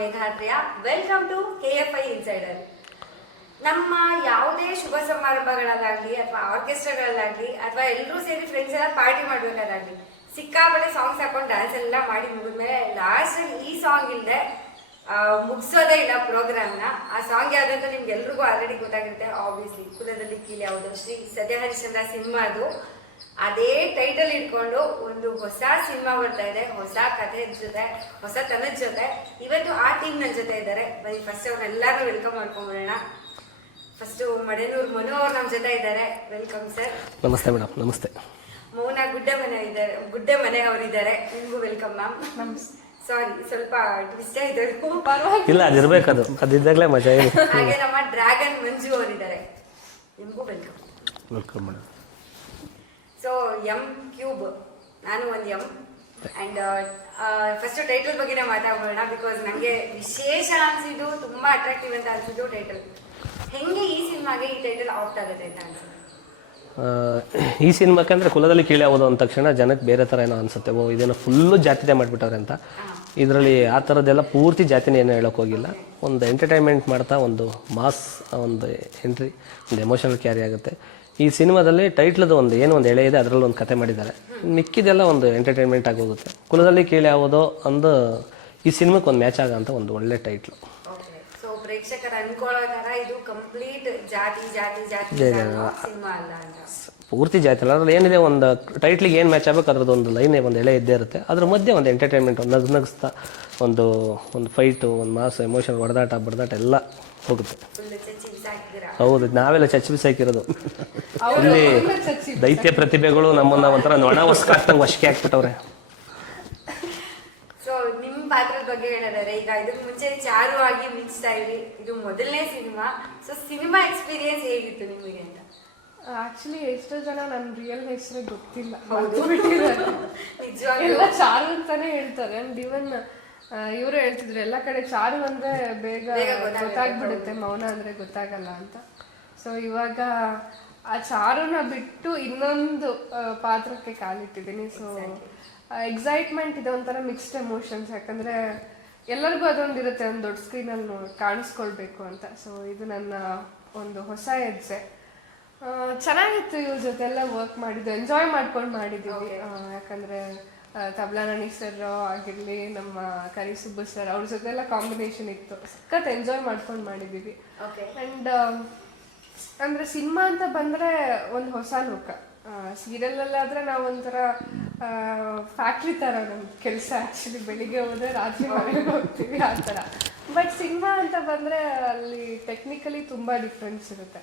ಮೇಘಾದ್ರಿಯ. Welcome to K F I insider ನಮ್ಮ ಯಾವುದೇ ಶುಭ ಸಮಾರಂಭಗಳಲ್ಲಾಗ್ಲಿ ಅಥವಾ ಆರ್ಕೆಸ್ಟ್ರಾಗಳಲ್ಲಾಗ್ಲಿ ಅಥವಾ ಎಲ್ಲರೂ ಸೇರಿ ಫ್ರೆಂಡ್ಸ್ ಎಲ್ಲ ಪಾರ್ಟಿ ಮಾಡ್ಬೇಕಾದಾಗ್ಲಿ ಸಿಕ್ಕಾಪಟ್ಟೆ ಸಾಂಗ್ಸ್ ಹಾಕೊಂಡು ಡ್ಯಾನ್ಸ್ ಎಲ್ಲ ಮಾಡಿ ಮುಗಿದ್ಮೇಲೆ ಲಾಸ್ಟ್ ಈ ಸಾಂಗ್ ಇಲ್ಲದೆ ಮುಗಿಸೋದೇ ಇಲ್ಲ ಪ್ರೋಗ್ರಾಮ್ನ ಆ ಸಾಂಗ್ ಯಾವ್ದಂತ ನಿಮ್ಗೆ ಎಲ್ರಿಗೂ ಆಲ್ರೆಡಿ ಗೊತ್ತಾಗಿರುತ್ತೆ ಆಬ್ವಿಯಸ್ಲಿ ಕುಲದಲ್ಲಿ ಕೀಲಿ ಯಾವುದು? ಶ್ರೀ ಸತ್ಯ ಹರಿಶ್ಚಂದ್ರ ಸಿನಿಮಾ ಅದು. ಅದೇ ಟೈಟಲ್ ಇಟ್ಕೊಂಡು ಒಂದು ಹೊಸ ಸಿನಿಮಾ ಬರ್ತಾ ಇದೆ ಹೊಸ ಕಥೆ ಜೊತೆ ಹೊಸ ತನದ ಜೊತೆ. ಇವತ್ತು ಆ ಟೀಮ್ ನನ್ನ ಜೊತೆ ಇದ್ದಾರೆ. ಬರೀ ಫಸ್ಟ್ ಅವ್ರನ್ನೆಲ್ಲರೂ ವೆಲ್ಕಮ್ ಮಾಡ್ಕೊಂಡ್ಬಿಡೋಣ ಫಸ್ಟು ಮಡೇನೂರ್ ಮನು ಅವ್ರು ನಮ್ಮ ಜೊತೆ ಇದ್ದಾರೆ. ವೆಲ್ಕಮ್ ಸರ್ ನಮಸ್ತೆ ಮೇಡಮ್ ನಮಸ್ತೆ. ಮೌನ ಗುಡ್ಡೆ ಮನೆ ಇದ್ದಾರೆ ಗುಡ್ಡೆ ಮನೆ ಅವರಿದ್ದಾರೆ. ನಿಮಗೂ ವೆಲ್ಕಮ್ ಮ್ಯಾಮ್ ಸಾರಿ ಸ್ವಲ್ಪ ಟ್ವಿಸ್ಟ್ ಆಯ್ತು. ಇಲ್ಲ ಅದಿರ್ಬೇಕು ಅದು. ಅದಿದ್ದಾಗಲೇ ಮಜಾ ಇದೆ. ಹಾಗೆ ನಮ್ಮ ಡ್ರ್ಯಾಗನ್ ಮಂಜು ಅವರಿದ್ದಾರೆ. ನಿಮಗೂ welcome welcome madam so M cube ನಾನು ಒಂದು ಎಂ ಅಂಡ್ ಫಸ್ಟ್ ಟೈಟಲ್ ಬಗ್ಗೆನೇ ಮಾತಾಡೋಣ ಬಿಕಾಸ್ ನನಗೆ ವಿಶೇಷ ಅನ್ಸಿದ್ದು ತುಂಬಾ ಅಟ್ರಾಕ್ಟಿವ್ ಅಂತ ಅನ್ಸಿದ್ದು ಟೈಟಲ್ ಹೆಂಗೆ ಈ ಸಿನಿಮಾಗೆ ಈ ಟೈಟಲ್ ಆಪ್ಟ್ ಆಗುತ್ತೆ ಅಂತ ಅನ್ಸುತ್ತೆ? ಆ, ಈ ಸಿನಿಮಾಕ್ಕೆ ಅಂದರೆ ಕುಲದಲ್ಲಿ ಕೀಳೆ ಆಗೋದು ಅಂದ ತಕ್ಷಣ ಜನಕ್ಕೆ ಬೇರೆ ಥರ ಏನೋ ಅನ್ಸುತ್ತೆ. ಓ ಇದೇನೋ ಫುಲ್ಲು ಜಾತಿದೆ ಮಾಡಿಬಿಟ್ಟವ್ರೆ ಅಂತ. ಇದರಲ್ಲಿ ಆ ಥರದ್ದೆಲ್ಲ ಪೂರ್ತಿ ಜಾತಿನ ಏನೋ ಹೇಳೋಕೆ ಹೋಗಿಲ್ಲ. ಒಂದು ಎಂಟರ್ಟೈನ್ಮೆಂಟ್ ಮಾಡ್ತಾ ಒಂದು ಮಾಸ್ ಒಂದು ಎಂಟ್ರಿ ಒಂದು ಎಮೋಷನಲ್ ಕ್ಯಾರಿ ಆಗುತ್ತೆ. ಈ ಸಿನಿಮಾದಲ್ಲಿ ಟೈಟ್ಲದು ಒಂದು ಏನು ಒಂದು ಎಳೆ ಇದೆ ಅದರಲ್ಲಿ ಒಂದು ಕತೆ ಮಾಡಿದ್ದಾರೆ. ಮಿಕ್ಕಿದೆಲ್ಲ ಒಂದು ಎಂಟರ್ಟೈನ್ಮೆಂಟ್ ಆಗಿ ಹೋಗುತ್ತೆ ಕುಲದಲ್ಲಿ ಕೇಳಿ ಯಾವುದೋ ಅಂದು ಈ ಸಿನಿಮಾಕ್ಕೆ ಒಂದು ಮ್ಯಾಚ್ ಆಗೋಂಥ ಒಂದು ಒಳ್ಳೆ ಟೈಟ್ಲು ಪ್ರೇಕ್ಷಕರು ಅನ್ಕೊಳ್ಳೋ ಇದು ಕಂಪ್ಲೀಟ್ ಜಾತಿ ಜಾತಿ ಜಾತಿ ಸಿನಿಮಾ ಅಲ್ಲ ಅಂತ. ಪೂರ್ತಿ ಜಾತಿ ಅಲ್ಲ ಅದ್ರಲ್ಲಿ ಏನಿದೆ, ಒಂದು ಟೈಟ್ಲಿಗೆ ಏನು ಮ್ಯಾಚ್ ಆಗಬೇಕು, ಅದ್ರದ್ದು ಒಂದು ಲೈನ್ ಒಂದು ಎಳೆ ಇದ್ದೇ ಇರುತ್ತೆ. ಅದ್ರ ಮಧ್ಯೆ ಒಂದು ಎಂಟರ್ಟೈನ್ಮೆಂಟ್ ಒಂದು ನಗ್ ನಗಿಸ್ತಾ, ಒಂದು ಒಂದು ಫೈಟು ಒಂದು ಮಾಸ್ ಎಮೋಷನ್ ಹೊಡೆದಾಟ, ಬಡದಾಟ ಎಲ್ಲ ಹೋಗುತ್ತೆ. ಹೌದು, ನಾವೆಲ್ಲ ಚಚ್ಚಿ ಬಿಸಾಕಿರೋದು. ಇಲ್ಲಿ ದೈತ್ಯ ಪ್ರತಿಭೆಗಳು ನಮ್ಮನ್ನ ಒಂಥರ ನೊಣ ಹೊಸ್ಕಾಕ್ತಂಗೆ ವಶಕ್ಕೆ ಹಾಕ್ಬಿಟ್ಟವ್ರೆ. ಪಾತ್ರದ ಬಗ್ಗೆ ಹೇಳಿದಾರೆ ಈಗ ಇದಕ್ಕೆ ಮುಂಚೆ ಚಾರು ಆಗಿ ಮಿಕ್ಸ್ತಾ ಇದ್ರಿ ಇದು ಮೊದಲನೇ ಸಿನಿಮಾ. ಸೊ ಸಿನಿಮಾ ಎಕ್ಸ್ಪೀರಿಯನ್ಸ್ ಹೇಗಿತ್ತು ನಿಮಗೆ ಅಂತ? ಆಕ್ಚುಲಿ ಎಷ್ಟೋ ಜನ ನನ್ನ ರಿಯಲ್ ಹೆಸರೇ ಗೊತ್ತಿಲ್ಲ. ಮರ್ತ್ಬಿಟ್ಟಿದ್ದಾರೆ. ಎಲ್ಲ ಚಾರು ಅಂತಾನೆ ಹೇಳ್ತಾರೆ. ಅಂಡ್ ಇವನ್ ಇವರು ಹೇಳ್ತಿದ್ರು ಎಲ್ಲ ಕಡೆ ಚಾರು ಅಂದ್ರೆ ಬೇಗ ಗೊತ್ತಾಗ್ಬಿಡುತ್ತೆ ಮೌನ ಅಂದ್ರೆ ಗೊತ್ತಾಗಲ್ಲ ಅಂತ. ಸೊ ಇವಾಗ ಆ ಚಾರುನ ಬಿಟ್ಟು ಇನ್ನೊಂದು ಪಾತ್ರಕ್ಕೆ ಕಾಲಿಟ್ಟಿದ್ದೀನಿ. ಸೊ ಎಕ್ಸೈಟ್ಮೆಂಟ್ ಇದೆ ಒಂಥರ ಮಿಕ್ಸ್ಡ್ ಎಮೋಷನ್ಸ್ ಯಾಕಂದ್ರೆ ಎಲ್ಲರಿಗೂ ಅದೊಂದಿರುತ್ತೆ ಒಂದು ದೊಡ್ಡ ಸ್ಕ್ರೀನಲ್ಲಿ ಕಾಣಿಸ್ಕೊಳ್ಬೇಕು ಅಂತ. ಸೊ ಇದು ನನ್ನ ಒಂದು ಹೊಸ ಹೆಜ್ಜೆ. ಚೆನ್ನಾಗಿತ್ತು ಇವ್ರ ಜೊತೆ ಎಲ್ಲ ವರ್ಕ್ ಮಾಡಿದ್ದು. ಎಂಜಾಯ್ ಮಾಡ್ಕೊಂಡು ಮಾಡಿದ್ದೀವಿ. ಯಾಕಂದ್ರೆ ತಬ್ಲಾ ನಣಿ ಸರ್ ಆಗಿರ್ಲಿ ನಮ್ಮ ಕರಿ ಸುಬ್ಬು ಸರ್ ಅವ್ರ ಜೊತೆ ಎಲ್ಲ ಕಾಂಬಿನೇಷನ್ ಇತ್ತು. ಸಖತ್ ಎಂಜಾಯ್ ಮಾಡ್ಕೊಂಡು ಮಾಡಿದ್ದೀವಿ. ಅಂಡ್ ಅಂದ್ರೆ ಸಿನಿಮಾ ಅಂತ ಬಂದ್ರೆ ಒಂದು ಹೊಸ ಲೋಕ. ಸೀರಿಯಲ್ ಅಲ್ಲಾದ್ರೆ ನಾವು ಒಂಥರ ಫ್ಯಾಕ್ಟ್ರಿ ತರ ನಮ್ ಕೆಲಸ ಆಕ್ಚುಲಿ ಬೆಳಿಗ್ಗೆ ಹೋದ್ರೆ ರಾತ್ರಿ ಮನೆಗೆ ಹೋಗ್ತೀವಿ ಆ ತರ. ಬಟ್ ಸಿನಿಮಾ ಅಂತ ಬಂದ್ರೆ ಅಲ್ಲಿ ಟೆಕ್ನಿಕಲಿ ತುಂಬಾ ಡಿಫ್ರೆನ್ಸ್ ಇರುತ್ತೆ.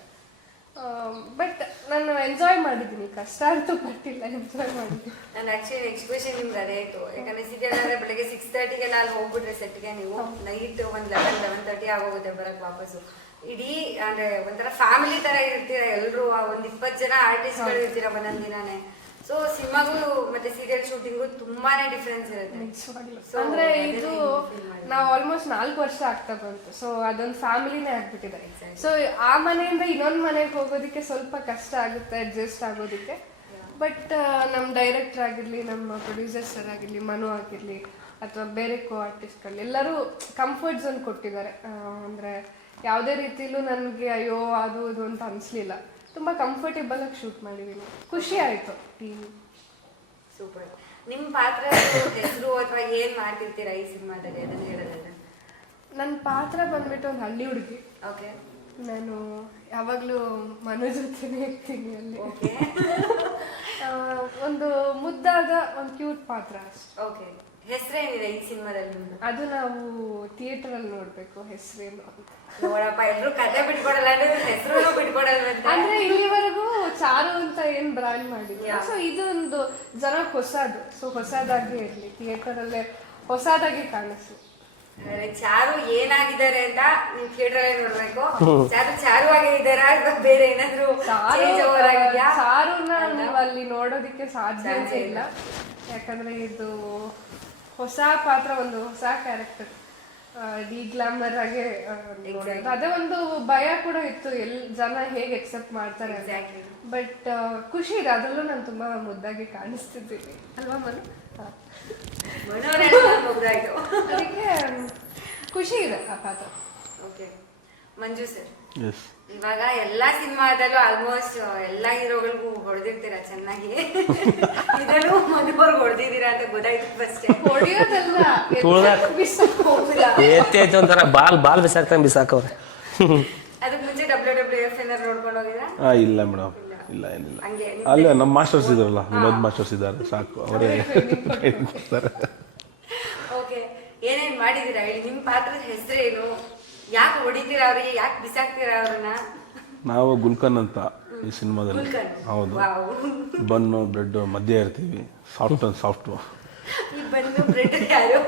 ಬಟ್ ನಾನು ಎಂಜಾಯ್ ಮಾಡಿದ್ದೀನಿ. ಕಷ್ಟ ಅಂತೂ ಪಟ್ಟಿಲ್ಲ ಎಂಜಾಯ್ ಮಾಡಿದ್ದೀನಿ. ನಾನು ಆಕ್ಚುಲಿ ಎಕ್ಸ್ಪ್ರೆಷನ್ ನಿಮ್ಗೆ ಅದೇ ಆಯಿತು. ಯಾಕಂದ್ರೆ ಸಿಟಿ ಅಂದರೆ ಬೆಳಗ್ಗೆ ಸಿಕ್ಸ್ ತರ್ಟಿಗೆಲ್ಲ ಅಲ್ಲಿ ಹೋಗ್ಬಿಟ್ರೆ ಸೆಟ್ಗೆ ನೀವು ನೈಟ್ ಒಂದು ಲೆವೆನ್ ಲೆವೆನ್ ತರ್ಟಿ ಆಗೋಗುತ್ತೆ ಬರೋಕ್ಕೆ ವಾಪಸ್ಸು. ಇಡೀ ಅಂದ್ರೆ ಒಂಥರ ಫ್ಯಾಮಿಲಿ ಥರ ಇರ್ತೀರ ಎಲ್ಲರೂ ಒಂದು ಇಪ್ಪತ್ತು ಜನ ಆರ್ಟಿಸ್ಟ್ಗಳು ಇರ್ತೀರ ಒಂದೊಂದು ದಿನಾನೇ. ಸೊ ಸಿನಿಮಾಗೂ ಮತ್ತೆ ಸೀರಿಯಲ್ ಶೂಟಿಂಗು ತುಂಬಾನೇ ಡಿಫ್ರೆನ್ಸ್ ಇರುತ್ತೆ. ಅಂದ್ರೆ ಇದು ನೀವು ಆಲ್ಮೋಸ್ಟ್ ನಾಲ್ಕು ವರ್ಷ ಆಗ್ತಾ ಬಂತು. ಸೊ ಅದೊಂದು ಫ್ಯಾಮಿಲಿನೇ ಆಗ್ಬಿಟ್ಟಿದೆ. ಸೊ ಆ ಮನೆಯಿಂದ ಇನ್ನೊಂದು ಮನೆಗೆ ಹೋಗೋದಕ್ಕೆ ಸ್ವಲ್ಪ ಕಷ್ಟ ಆಗುತ್ತೆ ಅಡ್ಜಸ್ಟ್ ಆಗೋದಕ್ಕೆ. ಬಟ್ ನಮ್ಮ ಡೈರೆಕ್ಟರ್ ಆಗಿರ್ಲಿ ನಮ್ಮ ಪ್ರೊಡ್ಯೂಸರ್ ಸರ್ ಆಗಿರ್ಲಿ ಮನು ಆಗಿರ್ಲಿ ಅಥವಾ ಬೇರೆ ಕೋ ಆರ್ಟಿಸ್ಟ್ಗಳು ಎಲ್ಲರೂ ಕಂಫರ್ಟ್ ಝೋನ್ ಕೊಟ್ಟಿದ್ದಾರೆ. ಅಂದ್ರೆ ಯಾವುದೇ ರೀತಿಲೂ ನನಗೆ ಅಯ್ಯೋ ಅದು ಇದು ಅಂತ ಅನಿಸ್ಲಿಲ್ಲ. ತುಂಬಾ ಕಂಫರ್ಟೇಬಲ್ ಆಗಿ ಶೂಟ್ ಮಾಡಿದೀನಿ. ಖುಷಿ ಆಯ್ತು. ಟೀಮ್ ಸೂಪರ್ ನಿಮ್ಮ ಪಾತ್ರ ಹೆಸರು ಅಥವಾ ಏನ್ ಮಾಡ್ತಿರ್ತೀರಾ ಈ ಸಿನಿಮಾದಲ್ಲಿ? ಅದನ್ನ ಹೇಳೋದಾದ್ರೆ ನನ್ನ ಪಾತ್ರ ಬಂದ್ಬಿಟ್ಟು ಒಂದು ಹಳ್ಳಿ ಹುಡುಗಿ. ಓಕೆ ನಾನು ಯಾವಾಗಲೂ ಮನು ಜೊತೆನೇ ಇರ್ತೀನಿ ಅಲ್ಲಿ. ಒಂದು ಮುದ್ದಾದ ಒಂದು ಕ್ಯೂಟ್ ಪಾತ್ರ ಅಷ್ಟೇ. ಓಕೆ ಹೆಸರೇನಿದೆ ಈ ಸಿನಿಮಾದಲ್ಲಿ ನಿಮ್ದು? ಅದು ನಾವು ಥಿಯೇಟರ್ ಅಲ್ಲಿ ನೋಡ್ಬೇಕು ಹೆಸರೇನು ನೋಡಪ್ಪ ಎಲ್ಲರೂ ಕತೆ ಬಿಟ್ಕೊಡಲ್ಲ ಅಂದ್ರೆ ಹೆಸರು ಬಿಟ್ಕೊಡಲ್ಲ ಅಂದ್ರೆ ಇಲ್ಲಿವರೆಗೂ ಚಾರು ಅಂತ ಏನ್ ಬ್ರಾಂಡ್ ಮಾಡಿದ್ಯಾ ಸೊ ಇದೊಂದು ಜನ ಹೊಸದು. ಸೊ ಹೊಸದಾಗಿ ಇರ್ಲಿ. ಥಿಯೇಟರ್ ಅಲ್ಲೇ ಹೊಸದಾಗಿ ಕಾಣಿಸು. ಚಾರು ಏನಾಗಿದ್ದಾರೆ ಅಂತ ನೀವು ಥಿಯೇಟರ್ ಅಲ್ಲಿ ನೋಡ್ಬೇಕು. ಚಾರು ಚಾರು ಆಗೇ ಇದ್ದಾರಾ ಅಥವಾ ಬೇರೆ ಏನಾದ್ರು ಚಾರುನ ಅಲ್ಲಿ. ನೋಡೋದಿಕ್ಕೆ ಸಾಧ್ಯ ಇಲ್ಲ. ಯಾಕಂದ್ರೆ ಇದು ಹೊಸ ಪಾತ್ರ ಒಂದು ಹೊಸ ಕ್ಯಾರೆಕ್ಟರ್ ಡಿ ಗ್ಲಾಮರ್ ಆಗಿ ನೋಡೋದು. ಅದೇ ಒಂದು ಭಯ ಕೂಡ ಇತ್ತು. ಎಲ್ ಜನ ಹೇಗೆ ಎಕ್ಸೆಪ್ಟ್ ಮಾಡ್ತಾರೆ. ಬಟ್ ಖುಷಿ ಇದೆ. ಅದರಲ್ಲೂ ನಾನು ತುಂಬಾ ಮುದ್ದಾಗಿ ಕಾಣಿಸ್ತಿದ್ದೀನಿ. ಅಲ್ವಾ ಮನು? ಅದಕ್ಕೆ ಖುಷಿ ಇದೆ ಆ ಪಾತ್ರ. ಓಕೆ ಮಂಜು ಸರ್ ಇವಾಗ ಎಲ್ಲಾ ಸಿನಿಮಾದಲ್ಲೂ ಆಲ್ಮೋಸ್ಟ್ ಎಲ್ಲಾ ಹೀರೋಗಳಿಗೂ ಹೊಡೆದಿರ್ತೀರಾ ಚೆನ್ನಾಗಿ? ಇದನ್ನು ಮನೋರ್ಗ್ ಹೊಡೆದಿದ್ದೀರಾ ಅಂತ ಗೊತ್ತಾಯ್ತು ಫಸ್ಟ್ ಹೊಡಿಯೋದಲ್ಲ. ತುಳ್ದಾಕ್. ಬಿಸಾಕು. ಎತ್ತಿ ಎತ್ತಿ ಒಂಥರ ಬಾಲ್ ಬಾಲ್ ಬಿಸಾಕ್ತಾನೆ ಬಿಸಾಕವ್ರೆ. ಅದಕ್ಕೆ ಮುಂಚೆ ಡಬ್ಲ್ಯೂ ಡಬ್ಲ್ಯೂ ಎಫ್ ಏನಾದ್ರು ನೋಡ್ಕೊಂಡು ಹೋಗಿದ್ರಾ? ಆ, ಇಲ್ಲ ಮೇಡಮ್. ಇಲ್ಲ. ಏನಿಲ್ಲ ಹಂಗೆ ಅಲ್ಲೇ ನಮ್ಮ ಮಾಸ್ಟರ್ಸ್ ಇದಾರಲ್ಲ ವಿನೋದ್ ಮಾಸ್ಟರ್ಸ್ ಇದ್ದಾರೆ ಸಾಕು. ಅವರೇ ಓಕೆ ಏನೇನ್ ಮಾಡಿದೀರಾ ಹೇಳಿ? ನಿಮ್ ಪಾತ್ರದ ಹೆಸರೇನು? ಯಾಕೆ ಹೊಡಿತೀರ ಅವರಿಗೆ? ಯಾಕೆ ಬಿಸಾಕ್ತೀರ ಅವ್ರನ್ನ? ನಾವು ಗುಲ್ಕನ್ ಅಂತ ಈ ಸಿನಿಮಾದಲ್ಲಿ. ಗುಲ್ಕನ್. ಹೌದು. ವಾವ್. ಬನ್ನು ಬ್ರೆಡ್ ಮಧ್ಯೆ ಇರ್ತೀವಿ. Soft and soft. ಈ ಬಂದು ಬ್ರೆಡ್ ಯಾರು?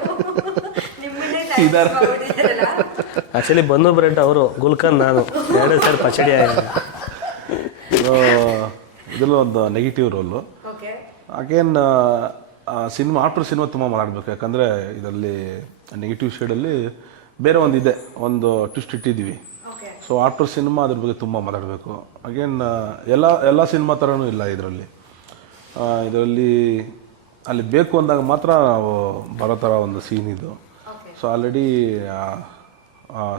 ನಿಮ್ಮನ್ನೇ ಇದಾರೆ. ಮಾಡ್ಬಿಟ್ಟಿದಾರಲ್ಲ ಆಕ್ಚುಲಿ ಬನ್ನು ಬ್ರೆಡ್ ಅವರು ಗುಲ್ಕನ್ ನಾನು. ಎರಡೇ ಸಾರಿ ಪಚಡಿ ಆಗಿದೆ ಇದೆಲ್ಲ ಒಂದು negative role okay. Again cinema after cinema ತುಂಬ ಮಾಡಬೇಕು ಯಾಕಂದರೆ ಇದರಲ್ಲಿ ನೆಗೆಟಿವ್ ಶೇಡಲ್ಲಿ ಬೇರೆ ಒಂದು ಇದೆ ಒಂದು ಟ್ವಿಸ್ಟ್ ಇಟ್ಟಿದ್ದೀವಿ. ಸೊ ಆಫ್ಟರ್ ಸಿನಿಮಾ ಅದ್ರ ಬಗ್ಗೆ ತುಂಬ ಮಾತಾಡಬೇಕು. ಅಗೇನ್ ಎಲ್ಲ ಎಲ್ಲ ಸಿನಿಮಾ ಥರನೂ ಇಲ್ಲ ಇದರಲ್ಲಿ. ಇದರಲ್ಲಿ ಅಲ್ಲಿ ಬೇಕು ಅಂದಾಗ ಮಾತ್ರ ನಾವು ಬರೋ ಥರ ಒಂದು ಸೀನ್ ಇದು. ಸೊ ಆಲ್ರೆಡಿ